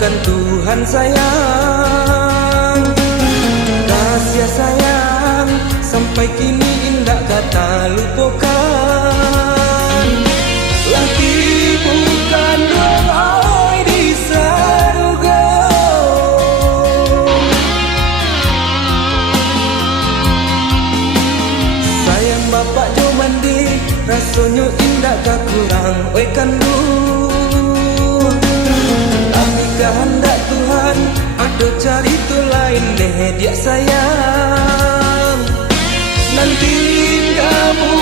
bukan Tuhan sayang. Kasih sayang sampai kini indah kata lupakan. Lagi bukan doa di surga. Sayang bapak jo mandi, rasanya indah kah kurang oi kandu. Tapi kehendak Tuhan ada cari tu lain deh dia sayang. Nanti kamu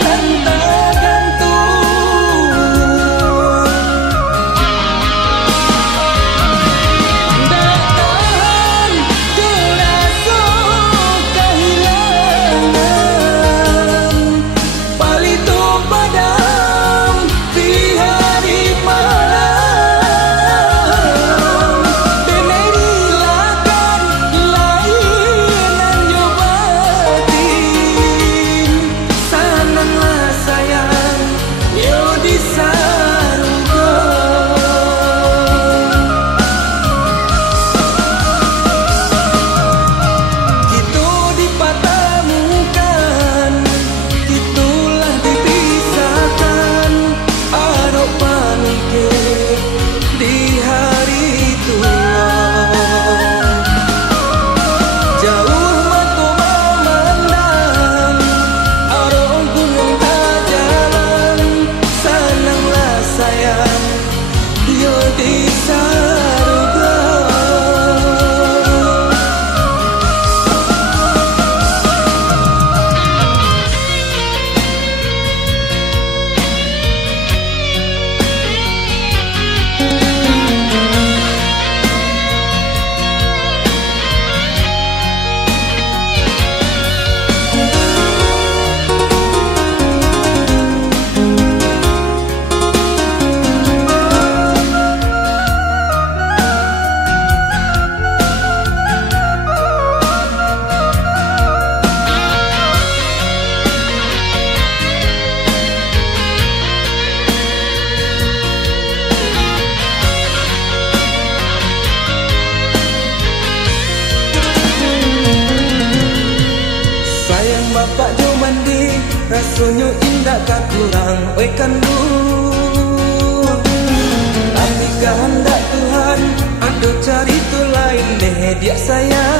dan tergantung. Datang tu rasa kehilangan, palito padam di hari malam. Benerilakan lainan yo batin, sananglah sayang yo di saruga. Kita dipatemukan, itulah dipisahkan. Ada panike di hari tua. Jauh mata memandang, ada gunung tak jalan. Sananglah sayang yo di saruga. Sayang bapak jo mandi, rasanya indah kah kurang oi kandu. Tapi kehendak Tuhan ada cari tu lain deh dia sayang.